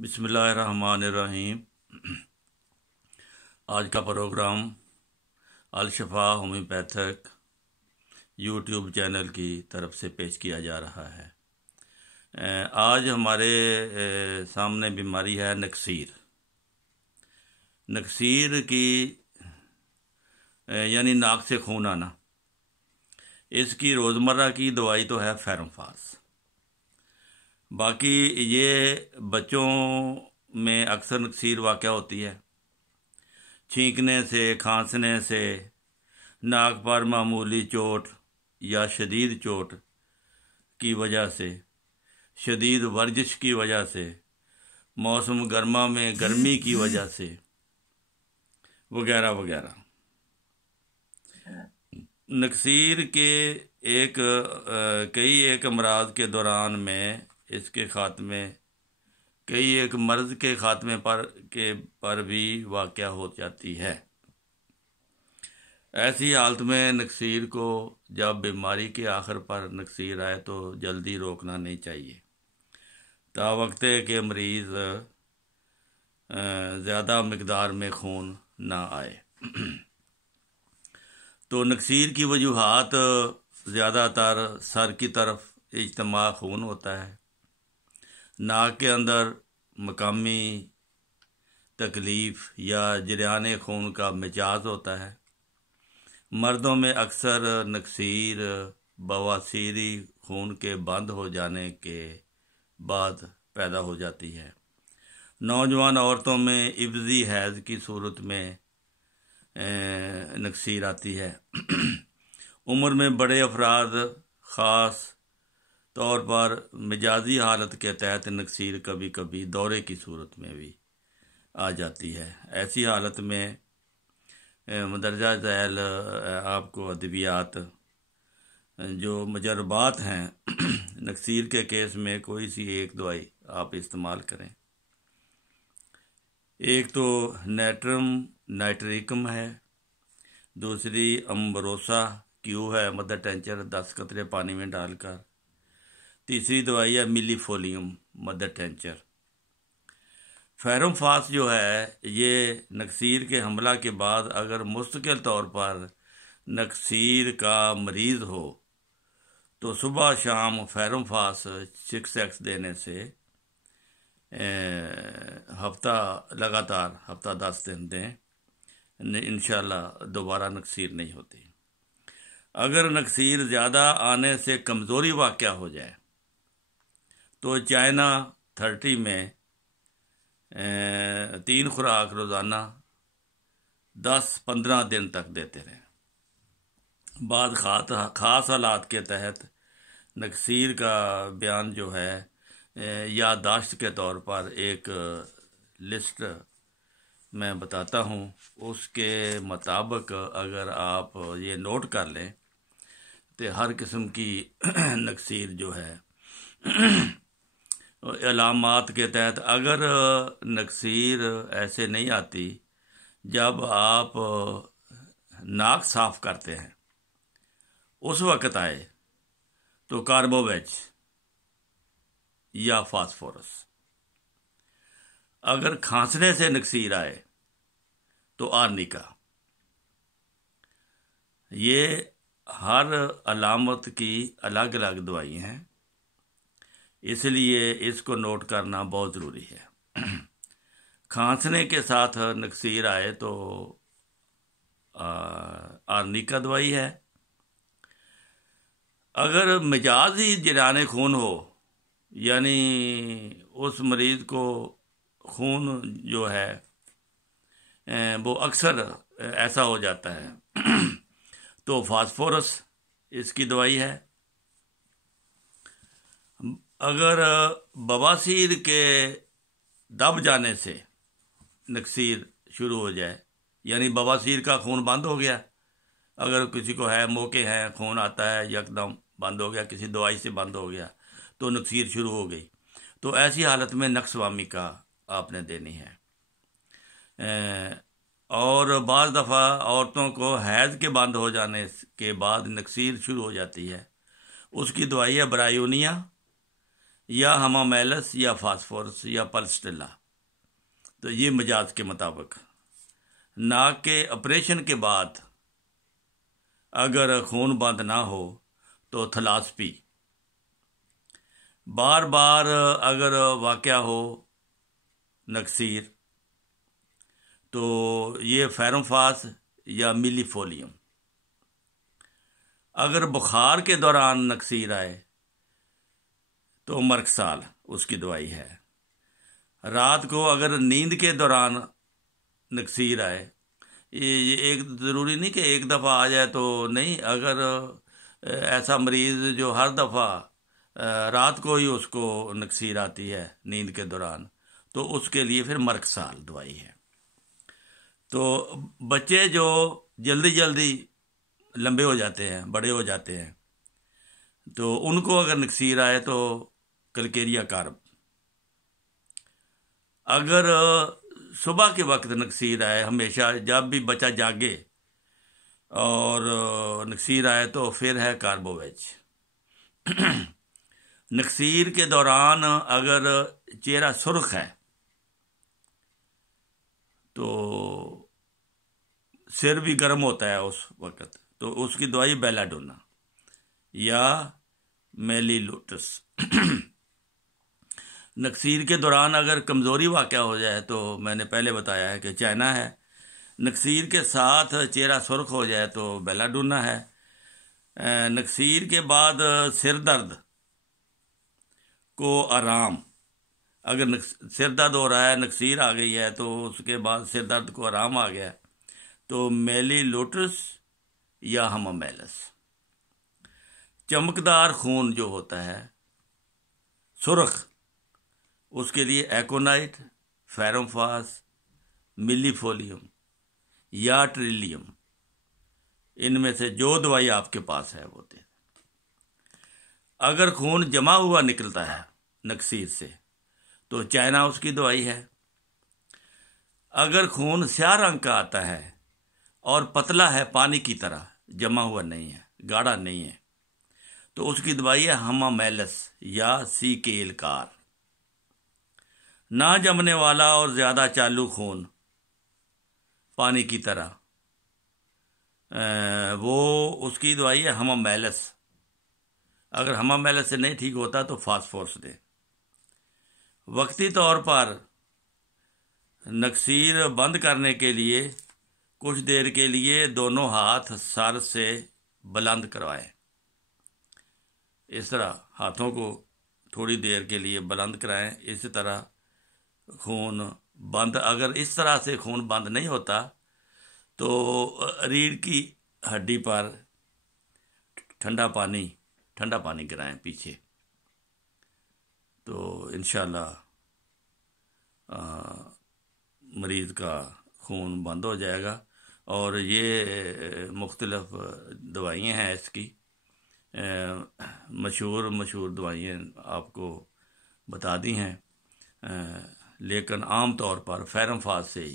بسم اللہ الرحمن الرحیم۔ آج کا programme Al-Shifa homeopathic YouTube channel کی طرف سے پیش کیا جا رہا ہے۔ آج ہمارے سامنے بیماری ہے نکسیر۔ نکسیر کی یعنی ناک سے خون آنا۔ اس کی روزمرہ کی دوائی تو ہے فیرومفاس۔ باقی یہ بچوں میں اکثر نکسیر واقع ہوتی ہے، چھینکنے سے، کھانسنے سے، ناک پر معمولی چوٹ یا شدید چوٹ کی وجہ سے، شدید ورزش کی وجہ سے، موسم گرما میں گرمی کی وجہ سے، وغیرہ وغیرہ۔ نکسیر کے کئی امراض کے دوران میں اس کے خاتمے ایک مرض کے خاتمے پر بھی واقع ہو جاتی ہے۔ ایسی حالت میں نکسیر کو جب بیماری کے آخر پر نکسیر آئے تو جلدی روکنا نہیں چاہیے، تاوقتے کہ مریض زیادہ مقدار میں خون نہ آئے۔ تو نکسیر کی وجوہات زیادہ تر سر کی طرف اجتماع خون ہوتا ہے، ناک کے اندر مقامی تکلیف یا جریان خون کا مجاز ہوتا ہے۔ مردوں میں اکثر نکسیر بواسیری خون کے بند ہو جانے کے بعد پیدا ہو جاتی ہے۔ نوجوان عورتوں میں ابضی حیض کی صورت میں نکسیر آتی ہے۔ عمر میں بڑے افراد خاص طور پر مجازی حالت کے تحت نکسیر کبھی کبھی دورے کی صورت میں بھی آ جاتی ہے۔ ایسی حالت میں مندرجہ ذیل آپ کو ادویات جو مجربات ہیں نکسیر کے کیس میں کوئی سی ایک دوائی آپ استعمال کریں۔ ایک تو نیٹرم نائٹریکم ہے، دوسری امبروسا کیو ہے، مدر ٹینچر 10 قطرے پانی میں ڈال کر، تیسری دوائی ہے ملی فولیم مدر ٹینچر۔ فیرومفاس جو ہے یہ نکسیر کے حملہ کے بعد اگر مستقل طور پر نکسیر کا مریض ہو تو صبح شام فیرومفاس 6x دینے سے لگاتار ہفتہ 10 دن دیں، انشاءاللہ دوبارہ نکسیر نہیں ہوتی۔ اگر نکسیر زیادہ آنے سے کمزوری واقع ہو جائے تو چائنا 30 میں 3 خوراک روزانہ 10-15 دن تک دیتے رہیں۔ بعض خاص حالات کے تحت نکسیر کا بیان جو ہے یادداشت کے طور پر ایک لسٹ میں بتاتا ہوں، اس کے مطابق اگر آپ یہ نوٹ کر لیں تو ہر قسم کی نکسیر جو ہے علامات کے تحت، اگر نکسیر ایسے نہیں آتی جب آپ ناک صاف کرتے ہیں اس وقت آئے تو کاربوویچ یا فاسفورس، اگر کھانسنے سے نکسیر آئے تو آرنیکا۔ یہ ہر علامت کی الگ الگ دوائی ہیں، اس لیے اس کو نوٹ کرنا بہت ضروری ہے۔ کھانسنے کے ساتھ نکسیر آئے تو آرنیکا دوائی ہے۔ اگر مجازی جریان خون ہو، یعنی اس مریض کو خون جو ہے وہ اکثر ایسا ہو جاتا ہے تو فاسفورس اس کی دوائی ہے۔ اگر بواسیر کے دب جانے سے نکسیر شروع ہو جائے، یعنی بواسیر کا خون بند ہو گیا، اگر کسی کو ہے موقع ہے خون آتا ہے یکدم بند ہو گیا، کسی دوائی سے بند ہو گیا تو نکسیر شروع ہو گئی، تو ایسی حالت میں نکس وامی کا آپ نے دینی ہے۔ اور بعض دفعہ عورتوں کو حیض کے بند ہو جانے کے بعد نکسیر شروع ہو جاتی ہے، اس کی دوائی ہے برایونیا یا ہمامیلس یا فاسفورس یا پلسٹیلا. تو یہ مجاز کے مطابق ناک کے آپریشن کے بعد اگر خون بند نہ ہو تو تھلاسپی. بار بار اگر واقعہ ہو نکسیر تو یہ فیرومفاس یا میلی فولیم. اگر بخار کے دوران نکسیر آئے تو مرکسال اس کی دوائی ہے. رات کو اگر نیند کے دوران نکسیر آئے، یہ ایک ضروری نہیں کہ ایک دفعہ آ جائے تو نہیں، اگر ایسا مریض جو ہر دفعہ رات کو ہی اس کو نکسیر آتی ہے نیند کے دوران، تو اس کے لیے پھر مرکسال دوائی ہے. تو بچے جو جلدی جلدی لمبے ہو جاتے ہیں، بڑے ہو جاتے ہیں، تو ان کو اگر نکسیر آئے تو کلکیریا کارب. اگر صبح کے وقت نکسیر آئے، ہمیشہ جب بھی بچہ جاگے اور نکسیر آئے تو پھر ہے کاربوویج. نکسیر کے دوران اگر چہرہ سرخ ہے تو سر بھی گرم ہوتا ہے اس وقت، تو اس کی دوائی بیلاڈونا یا میلی لوٹس. نکسیر کے دوران اگر کمزوری واقع ہو جائے تو میں نے پہلے بتایا ہے کہ چائنا ہے. نکسیر کے ساتھ چہرہ سرخ ہو جائے تو بیلاڈونا ہے. نکسیر کے بعد سر درد کو آرام، اگر سر درد ہو رہا ہے، نکسیر آ گئی ہے تو اس کے بعد سر درد کو آرام آ گیا تو میلی لوٹس یا ہمامیلس. چمکدار خون جو ہوتا ہے سرخ، اس کے لیے ایکونائٹ، فیرومفاس، ملی فولیم یا ٹریلیم، ان میں سے جو دوائی آپ کے پاس ہے وہ دے. اگر خون جمع ہوا نکلتا ہے نکسیر سے تو چائنا اس کی دوائی ہے. اگر خون سیاہ رنگ کا آتا ہے اور پتلا ہے، پانی کی طرح جمع ہوا نہیں ہے، گاڑھا نہیں ہے، تو اس کی دوائی ہے ہمامیلس یا سی کیل کار. نہ جمنے والا اور زیادہ چالو خون پانی کی طرح، وہ اس کی دوائی ہے ہمامیلس. اگر ہمامیلس سے نہیں ٹھیک ہوتا تو فاسفورس دیں. وقتی طور پر نکسیر بند کرنے کے لیے کچھ دیر کے لیے دونوں ہاتھ سر سے بلند کروائیں. اس طرح ہاتھوں کو تھوڑی دیر کے لیے بلند کرائیں. اسی طرح خون بند، اگر اس طرح سے خون بند نہیں ہوتا تو ریڑھ کی ہڈی پر ٹھنڈا پانی گرائیں پیچھے، تو انشاءاللہ مریض کا خون بند ہو جائے گا. اور یہ مختلف دوائیاں ہیں اس کی، مشہور دوائیاں آپ کو بتا دی ہیں، لیکن عام طور پر فیرومفاس سے